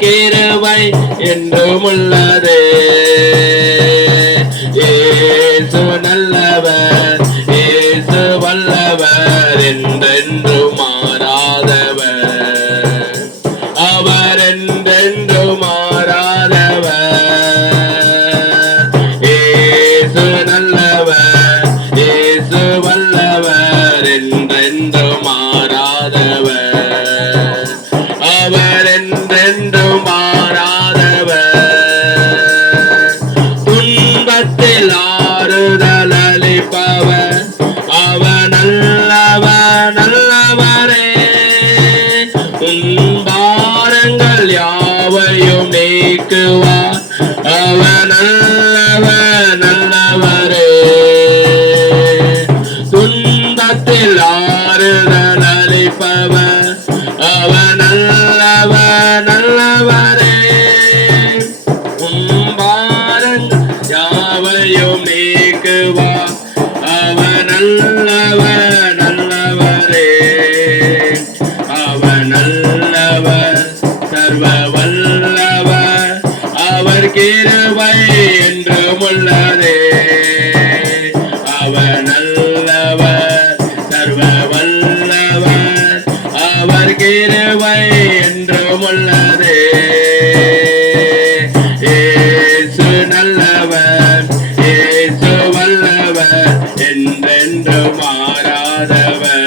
கிருபை என்றும் உள்ளதே. இயேசு நல்லவர், இயேசு வல்லவர், என்றென்று மாறாதவர். அவர் என்றென்று மாறாதவர். இயேசு நல்லவர், இயேசு வல்லவர், என்றென்று மாறாதவர். அவர் என்றென்று மாறாதவர். துன்பத்தில் ஆறுதல் அளிப்பவர், அவர் நல்லவர், நல்லவரே. பாரங்கள் யாவையும் நீக்குவார், அவர் நல்லவர், நல்லவரே. துன்பத்தில் ஆறுதல் அளிப்பவர், அவர் நல்லவர், நல்லவரே. பாரங்கள் யாவையும் நீக்குவார், அவர் நல்லவர், நல்லவரே. அவர் நல்லவர், சர்வ வல்லவர், அவர் கிருபை என்றும் உள்ளதே. அவர் நல்லவர், சர்வ வல்லவர், அவர் கிருபை என்றும் உள்ளதே. இயேசு நல்லவர், இயேசு வல்லவர், என்றென்று மாறாதவர்.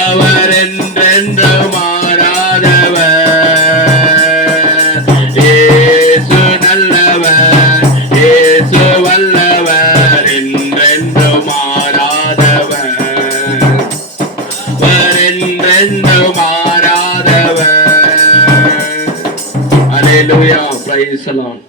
அவர் என்றென்று மாறாதவர். இயேசு நல்லவர், இயேசு வல்லவர், என்றென்று மாறாதவர். அவர் என்றென்று மாறாதவர். Hallelujah, praise the Lord.